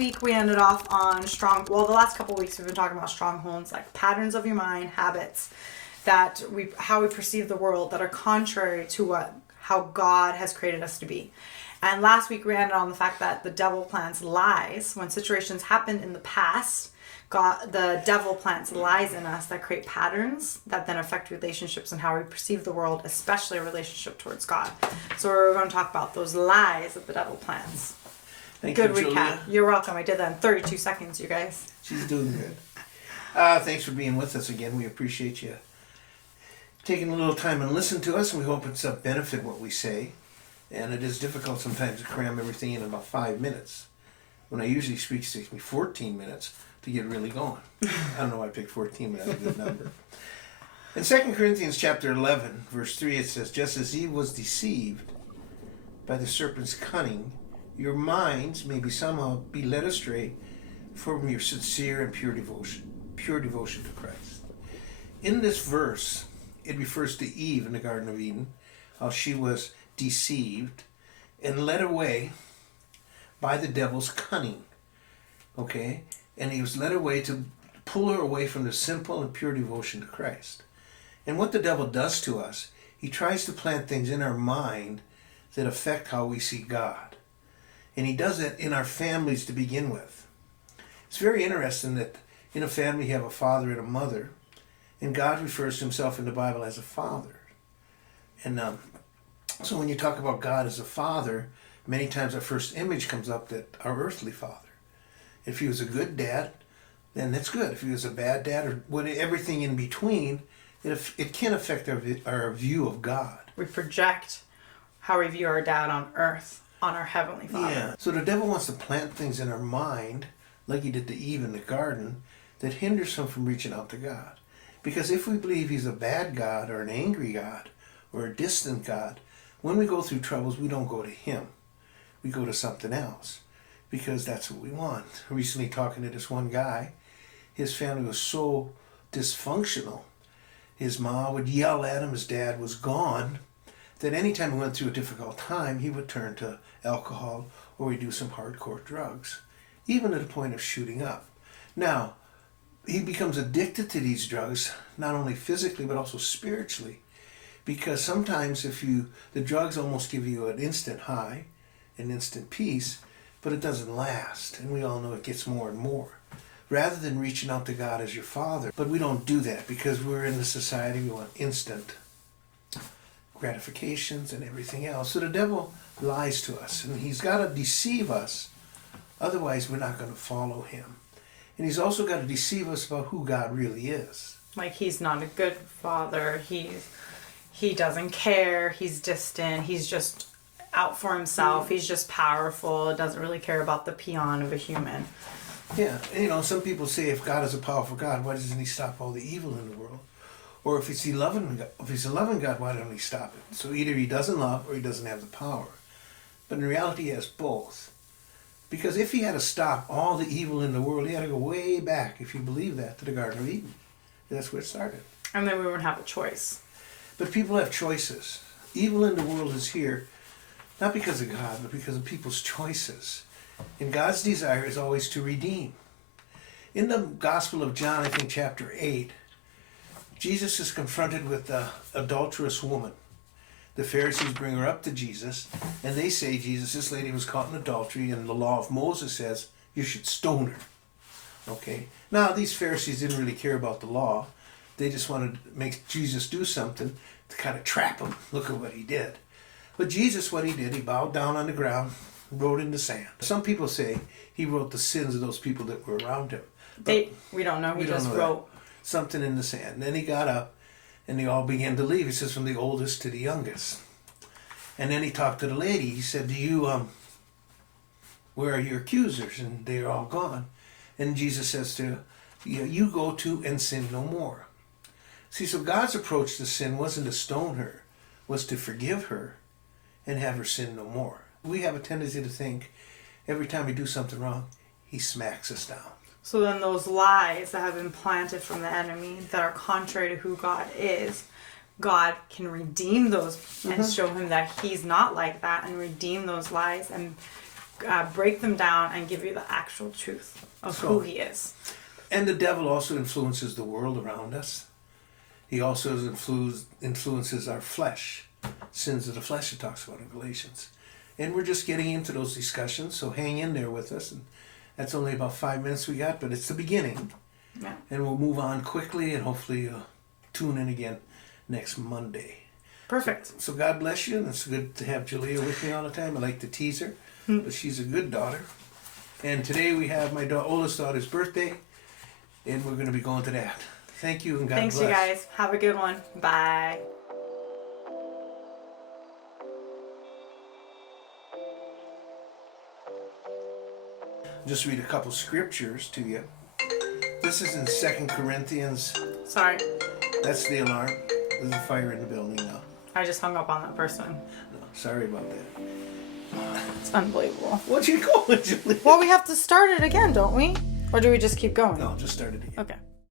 week we ended off on the last couple weeks we've been talking about strongholds, like patterns of your mind, habits that how we perceive the world that are contrary to how God has created us to be. And last week we ended on the fact that the devil plants lies. When situations happened in the past, the devil plants lies in us that create patterns that then affect relationships and how we perceive the world, especially a relationship towards God. So we're going to talk about those lies that the devil plants. Good recap. Julia. You're welcome. I did that in 32 seconds, you guys. She's doing good. Thanks for being with us again. We appreciate you taking a little time and listen to us, and we hope it's a benefit what we say. And it is difficult sometimes to cram everything in about 5 minutes. When I usually speak, it takes me 14 minutes to get really going. I don't know why I picked 14, but that's a good number. In 2 Corinthians chapter 11, verse 3, it says, "Just as Eve was deceived by the serpent's cunning, your minds may be somehow be led astray from your sincere and pure devotion to Christ." In this verse, it refers to Eve in the Garden of Eden, how she was deceived and led away by the devil's cunning. Okay? And he was led away to pull her away from the simple and pure devotion to Christ. And what the devil does to us, he tries to plant things in our mind that affect how we see God. And he does it in our families to begin with. It's very interesting that in a family you have a father and a mother, and God refers to himself in the Bible as a father. And so when you talk about God as a father, many times our first image comes up that our earthly father. If he was a good dad, then that's good. If he was a bad dad or everything in between, it can affect our view of God. We project how we view our dad on earth on our Heavenly Father. Yeah. So the devil wants to plant things in our mind, like he did to Eve in the garden, that hinders him from reaching out to God. Because if we believe he's a bad God or an angry God or a distant God, when we go through troubles, we don't go to him. We go to something else. Because that's what we want. Recently talking to this one guy, his family was so dysfunctional. His mom would yell at him, his dad was gone, that anytime he went through a difficult time, he would turn to alcohol or he'd do some hardcore drugs, even to the point of shooting up. Now, he becomes addicted to these drugs, not only physically but also spiritually, because sometimes the drugs almost give you an instant high, an instant peace, but it doesn't last, and we all know it gets more and more. Rather than reaching out to God as your father, but we don't do that because we're in the society, we want instant gratifications and everything else. So the devil lies to us, and he's got to deceive us, otherwise we're not going to follow him. And he's also got to deceive us about who God really is. Like he's not a good father, he doesn't care, he's distant, he's just out for himself, he's just powerful, doesn't really care about the peon of a human. Yeah, some people say if God is a powerful God, why doesn't he stop all the evil in the world? Or if he's a loving God, why don't he stop it? So either he doesn't love or he doesn't have the power. But in reality, he has both. Because if he had to stop all the evil in the world, he had to go way back, if you believe that, to the Garden of Eden. That's where it started. And then we wouldn't have a choice. But people have choices. Evil in the world is here, not because of God, but because of people's choices. And God's desire is always to redeem. In the Gospel of John, I think chapter 8, Jesus is confronted with the adulterous woman. The Pharisees bring her up to Jesus, and they say, Jesus, this lady was caught in adultery, and the law of Moses says you should stone her. Okay? Now, these Pharisees didn't really care about the law. They just wanted to make Jesus do something to kind of trap him. Look at what he did. But Jesus, what he did, he bowed down on the ground, wrote in the sand. Some people say he wrote the sins of those people that were around him. We don't know. He just wrote something in the sand. And then he got up, and they all began to leave. He says from the oldest to the youngest. And then he talked to the lady. He said, where are your accusers? And they're all gone. And Jesus says to her, you go to and sin no more. See, so God's approach to sin wasn't to stone her, was to forgive her and have her sin no more. We have a tendency to think every time we do something wrong, he smacks us down. So then those lies that have been planted from the enemy that are contrary to who God is, God can redeem those and show him that he's not like that and redeem those lies and break them down and give you the actual truth of who He is. And the devil also influences the world around us. He also influences our flesh. Sins of the flesh, it talks about in Galatians. And we're just getting into those discussions, so hang in there with us. And that's only about 5 minutes we got, but it's the beginning. Yeah. And we'll move on quickly, and hopefully you'll tune in again next Monday. Perfect. So God bless you, and it's good to have Julia with me all the time. I like to tease her, but she's a good daughter. And today we have my oldest daughter's birthday, and we're going to be going to that. Thank you, and God bless. Thanks, you guys. Have a good one. Bye. Just read a couple scriptures to you. This is in 2 Corinthians. Sorry. That's the alarm. There's a fire in the building now. I just hung up on that person. No, sorry about that. It's unbelievable. What'd you go with, Julie? Well, we have to start it again, don't we? Or do we just keep going? No, just start it again. Okay.